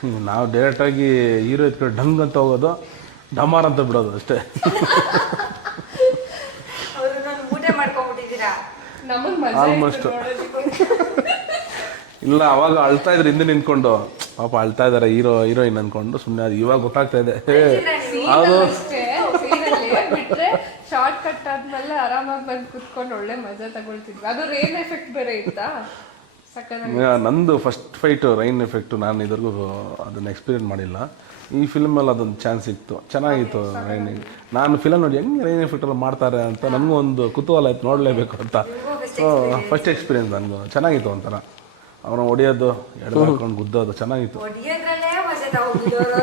ಹ್ಮ್, ನಾವು ಡೈರೆಕ್ಟಾಗಿ ಹೀರೋ ಎತ್ಕೊಂಡು ಢಂಗ್ ಅಂತ ಹೋಗೋದು ಡಮಾರ್ ಅಂತ ಬಿಡೋದು ಅಷ್ಟೇ. ಆಲ್ಮೋಸ್ಟ್ ನಾನು ಊಟ ಮಾಡ್ಕೊಂಡ್ಬಿಟ್ಟಿದ್ದೀರಾ? ನಮಗ್ ಮಜಾ Almost. ಇಲ್ಲ ಅವಾಗ ಅಳ್ತಾ ಇದ್ರು ಹಿಂದೆ ನಿಂತ್ಕೊಂಡು. ಪಾಪ ಅಳ್ತಾ ಇದಾರೆ ಹೀರೋ ಹೀರೋಯಿನ್ ಅನ್ಕೊಂಡು ಸುಮ್ಮನೆ ಅದು ಇವಾಗ ಗೊತ್ತಾಗ್ತಾ ಇದೆ. ಹೇ, ಅದು ಅಷ್ಟೇ ಸೀನಲ್ಲಿ ಬಿಟ್ರೆ ಶಾರ್ಟ್ ಕಟ್ ಆದ್ಮೇಲೆ ಆರಾಮಾಗಿ ಬಂದು ಕುತ್ಕೊಂಡು ಒಳ್ಳೆ ಮಜಾ ತಗೊಳ್ತಿದ್ವಿ. ಅದು ರೈನ್ ಎಫೆಕ್ಟ್ ಬೇರೆ ಇತ್ತಾ? ನಂದು ಫಸ್ಟ್ ಫೈಟು ರೈನ್ ಎಫೆಕ್ಟು ನಾನು ಇದ್ರಿಗೂ ಅದನ್ನು ಎಕ್ಸ್ಪೀರಿಯನ್ಸ್ ಮಾಡಿಲ್ಲ. ಈ ಫಿಲ್ಮಲ್ಲಿ ಅದೊಂದು ಚಾನ್ಸ್ ಸಿಕ್ತು ಚೆನ್ನಾಗಿತ್ತು ರೈನ್ ನಾನು ಫಿಲಮ್ ನೋಡಿ ಹೆಂಗೆ ರೈನ್ ಎಫೆಕ್ಟ್ ಎಲ್ಲ ಮಾಡ್ತಾರೆ ಅಂತ ನನಗೂ ಒಂದು ಕುತೂಹಲ ಆಯ್ತು ನೋಡಲೇಬೇಕು ಅಂತ. ಫಸ್ಟ್ ಎಕ್ಸ್ಪೀರಿಯನ್ಸ್ ನನಗೂ. ಚೆನ್ನಾಗಿತ್ತು ಒಂಥರ. ಅವನು ಹೊಡಿಯೋದು ಎಡ ಹಾಕೊಂಡು ಗುದ್ದೋದು ಚೆನ್ನಾಗಿತ್ತು. ಹೊಡಿಯೋದ್ರಲ್ಲೇ ಮಜಾ ತಗೊಂಡಿದ್ದವ್ರು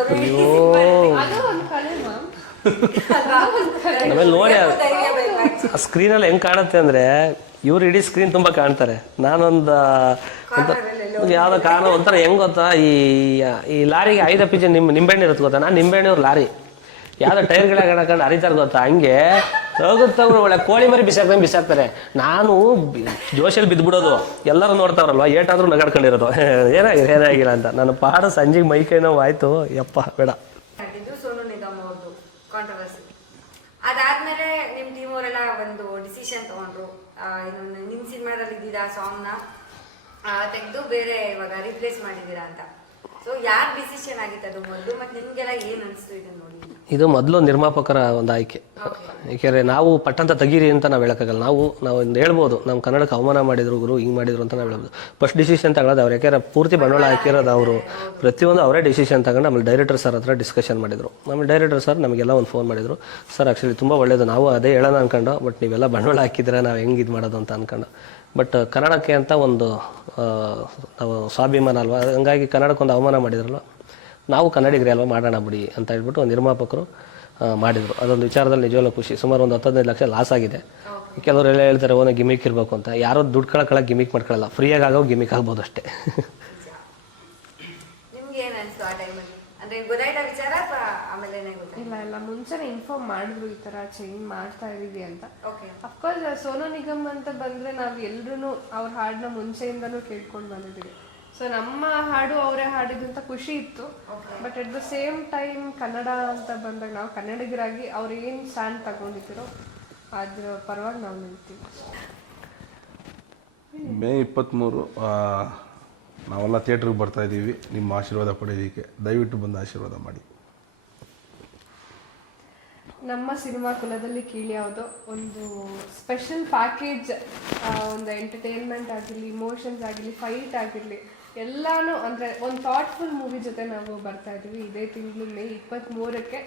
ಅದು ಒಂದು ಕಲೆ ಮ್ಯಾಮ್ ಆಮೇಲೆ ನೋಡಿ ಆ ಸ್ಕ್ರೀನಲ್ಲಿ ಹೆಂಗೆ ಕಾಣುತ್ತೆ ಅಂದರೆ ಇವ್ರು ಇಡೀ ಸ್ಕ್ರೀನ್ ತುಂಬ ಕಾಣ್ತಾರೆ. ನಾನೊಂದು ಯಾವುದೋ ಕಾರಣ ಒಂಥರ ಹೆಂಗೆ ಗೊತ್ತಾ ಈ ಈ ಲಾರಿಗೆ ಐದು ಪಿಜೆ ನಿಮ್ ನಿಂಬೆಹಣ್ಣು ಇರುತ್ತೆ ಗೊತ್ತಾ? ನಾನು ನಿಂಬೆಹಣ್ಣವ್ರ ಲಾರಿ. ಯಾವುದೋ ಟೈರ್ಗಳ ಹಾಕೊಂಡು ಹರಿತಾರೆ ಗೊತ್ತಾ? ಹಂಗೆ ತಗೋತವ್ರು ಒಳ್ಳೆ ಕೋಳಿ ಮರಿ ಬಿಸಾಕ್ದಂಗೆ ಬಿಸಾಕ್ತಾರೆ. ನಾನು ಜೋಶಲ್ಲಿ ಬಿದ್ದುಬಿಡೋದು. ಎಲ್ಲರೂ ನೋಡ್ತಾವ್ರಲ್ವ? ಏಟಾದ್ರೂ ನಗಾಡ್ಕೊಂಡಿರೋದು. ಏನಾಗಿದೆ ಏನಾಗಿಲ್ಲ ಅಂತ. ನನ್ನ ಪಾಡ ಸಂಜೆಗೆ ಮೈ ಕೈ ನೋವು ಆಯಿತು. ಯಪ್ಪ ಬೇಡ ಮಾಡಿದ್ದು ಸೋನು ನಿಗಮ್ ಅವ್ರದ್ದು ಕಾಂಟ್ರವರ್ಸಿ ಅದಾದ್ಮೇಲೆ ನಿಮ್ ಟೀಮ್ ಅವರೆಲ್ಲ ಒಂದು ಡಿಸಿಷನ್ ತಗೊಂಡ್ರು ನಿಮ್ಮ ಸಿನಿಮಾದಲ್ಲಿ ಇದ್ದಿದ್ದ ಸಾಂಗ್ನ ತೆಗೆದು ಬೇರೆ ಇವಾಗ ರಿಪ್ಲೇಸ್ ಮಾಡಿದ್ದೀರಾ ಅಂತ. ಸೊ ಯಾರ ಡಿಸಿಷನ್ ಆಗಿತ್ತು ಅದು ಮೊದಲು ಮತ್ತೆ ನಿಮಗೆಲ್ಲ ಏನು ಅನಿಸ್ತು ಇದನ್ನು ನೋಡಿ? ಇದು ಮೊದಲು ನಿರ್ಮಾಪಕರ ಒಂದು ಆಯ್ಕೆ. ಏಕೆಂದರೆ ನಾವು ಪಟ್ಟಂತ ತೆಗೀರಿ ಅಂತ ನಾವು ಹೇಳೋಕ್ಕಾಗಲ್ಲ. ನಾವು ನಾವು ಒಂದು ಹೇಳ್ಬೋದು ನಮ್ಮ ಕನ್ನಡಕ್ಕೆ ಅವಮಾನ ಮಾಡಿದ್ರು ಗುರು, ಹಿಂಗೆ ಮಾಡಿದ್ರು ಅಂತ ನಾವು ಹೇಳ್ಬೋದು. ಫಸ್ಟ್ ಡಿಸಿಷನ್ ತಗೊಳ್ಳೋದು ಅವ್ರು. ಯಾಕೆಂದ್ರೆ ಪೂರ್ತಿ ಬಂಡವಾಳ ಹಾಕಿರೋದು ಅವರು. ಪ್ರತಿಯೊಂದು ಅವರೇ ಡಿಸಿಷನ್ ತಗೊಂಡು ಆಮೇಲೆ ಡೈರೆಕ್ಟರ್ ಸರ್ ಹತ್ರ ಡಿಸ್ಕಷನ್ ಮಾಡಿದರು. ಆಮೇಲೆ ಡೈರೆಕ್ಟರ್ ಸರ್ ನಮಗೆಲ್ಲ ಒಂದು ಫೋನ್ ಮಾಡಿದರು. ಸರ್ ಆ್ಯಕ್ಚುಲಿ ತುಂಬ ಒಳ್ಳೆಯದು ನಾವು ಅದೇ ಹೇಳೋಣ ಅಂದ್ಕೊಂಡು ಬಟ್ ನೀವೆಲ್ಲ ಬಂಡವಾಳ ಹಾಕಿದ್ರೆ ನಾವು ಹೆಂಗೆ ಇದು ಮಾಡೋದು ಅಂತ ಅಂದ್ಕೊಂಡು ಬಟ್ ಕನ್ನಡಕ್ಕೆ ಅಂತ ಒಂದು ನಾವು ಸ್ವಾಭಿಮಾನ ಅಲ್ವಾ? ಹಂಗಾಗಿ ಕನ್ನಡಕ್ಕೊಂದು ಅವಮಾನ ಮಾಡಿದ್ರಲ್ವ? ನಾವು ಕನ್ನಡಿಗರೇ ಅಲ್ವಾ ಮಾಡೋಣ ಬಿಡಿ ಅಂತ ಹೇಳ್ಬಿಟ್ಟು ಒಂದು ನಿರ್ಮಾಪಕರು ಮಾಡಿದರು. ಅದೊಂದು ವಿಚಾರದಲ್ಲಿ ನಿಜವಾಗ್ಲೂ ಖುಷಿ. ಸುಮಾರು ಒಂದು ಹತ್ತದೈದು ಲಕ್ಷ ಲಾಸ್ ಆಗಿದೆ. ಕೆಲವರು ಎಲ್ಲ ಹೇಳ್ತಾರೆ ಓನ ಗಿಮಿಕ್ ಇರಬೇಕು ಅಂತ. ಯಾರೋ ದುಡ್ಡು ಕಳಕಳ ಗಿಮಿಕ್ ಮಾಡ್ಕೊಳ್ಳಲ್ಲ ಫ್ರೀಯಾಗಿ ಆಗೋ ಗಿಮಿಕ್ ಆಗ್ಬೋದು ಅಷ್ಟೇ. ಇಲ್ಲ ಇಲ್ಲ. ಮುಂಚೆನೆ ಇನ್ಫಾರ್ಮ್ ಮಾಡಿದ್ರು ಈ ತರ ಚೇಂಜ್ ಮಾಡ್ತಾ ಇದೀವಿ ಅಂತ. ಓಕೆ ಅಫ್ಕೋರ್ಸ್ ಸೋನು ನಿಗಮ್ ಅಂತ ಬಂದ್ರೆ ನಾವ್ ಎಲ್ರು ಅವ್ರ ಹಾಡನ್ನ ಮುಂಚೆಯಿಂದನೂ ಕೇಳ್ಕೊಂಡು ಬಂದಿದ್ದೀವಿ. ಸೊ ನಮ್ಮ ಹಾಡು ಅವರೇ ಹಾಡಿದಂತ ಅಂತ ಖುಷಿ ಇತ್ತು. But at the same time Kannada ಅಂತ ಬಂದಾಗ ನಾವು ಕನ್ನಡಿಗರಾಗಿ ಅವ್ರು ಏನು ಸ್ಟ್ಯಾಂಡ್ ತಗೊಂಡಿದ್ದೀರೋ ಅದ್ರ ಪರವಾಗಿ ನಾವು ನಿಲ್ತೀವಿ ಮೇ ಇಪ್ಪತ್ತ್ಮೂರು ಆ, ನಾವೆಲ್ಲ ಥಿಯೇಟ್ರಿಗೆ ಬರ್ತಾ ಇದ್ದೀವಿ. ನಿಮ್ಮ ಆಶೀರ್ವಾದ ಪಡೆಯೋದಕ್ಕೆ ದಯವಿಟ್ಟು ಬಂದು ಆಶೀರ್ವಾದ ಮಾಡಿ. ನಮ್ಮ ಸಿನಿಮಾ ಕುಲದಲ್ಲಿ ಕೀಳಿ ಯಾವುದೋ ಒಂದು ಸ್ಪೆಷಲ್ ಪ್ಯಾಕೇಜ್ ಒಂದು ಎಂಟರ್ಟೈನ್ಮೆಂಟ್ ಆಗಿರಲಿ ಇಮೋಷನ್ಸ್ ಆಗಿರಲಿ ಫೈಟ್ ಆಗಿರಲಿ ಎಲ್ಲಾನು ಅಂದರೆ ಒಂದು ಥಾಟ್ಫುಲ್ ಮೂವಿ ಜೊತೆ ನಾವು ಬರ್ತಾ ಇದೀವಿ. ಇದೇ ತಿಂಗಳು ಮೇ ಇಪ್ಪತ್ತ್ಮೂರಕ್ಕೆ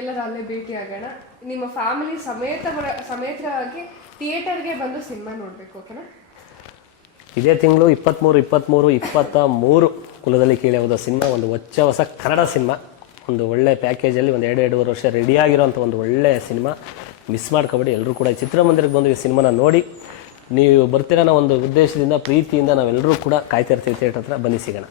ಎಲ್ಲರೂ ಅಲ್ಲೇ ಭೇಟಿ ಆಗೋಣ. ನಿಮ್ಮ ಫ್ಯಾಮಿಲಿ ಸಮೇತ ಸಮೇತರಾಗಿ ಥಿಯೇಟರ್ಗೆ ಬಂದು ಸಿನಿಮಾ ನೋಡ್ಬೇಕು ಓಕೆನಾ ಇದೇ ತಿಂಗಳು ಇಪ್ಪತ್ತ್ಮೂರು ಇಪ್ಪತ್ತ್ಮೂರು ಇಪ್ಪತ್ತ ಮೂರು ಕುಲದಲ್ಲಿ ಕೀಳ್ಯಾವುದ ಸಿನಿಮಾ, ಒಂದು ಹೊಚ್ಚ ಹೊಸ ಕನ್ನಡ ಸಿನಿಮಾ. ಒಂದು ಒಳ್ಳೆ ಪ್ಯಾಕೇಜಲ್ಲಿ ಒಂದು ಎರಡು, ಎರಡೂವರೆ ವರ್ಷ ರೆಡಿಯಾಗಿರೋಂಥ ಒಂದು ಒಳ್ಳೆಯ ಸಿನಿಮಾ. ಮಿಸ್ ಮಾಡ್ಕೊಬೇಡಿ ಎಲ್ಲರೂ ಕೂಡ ಚಿತ್ರಮಂದಿರಕ್ಕೆ ಬಂದು ಈ ಸಿನಿಮಾನ ನೋಡಿ. ನೀವು ಬರ್ತೀರ ಒಂದು ಉದ್ದೇಶದಿಂದ ಪ್ರೀತಿಯಿಂದ ನಾವೆಲ್ಲರೂ ಕೂಡ ಕಾಯ್ತಾ ಇರ್ತೀವಿ ಥಿಯೇಟರ್ ಹತ್ರ. ಬನ್ನಿ ಸಿಗೋಣ.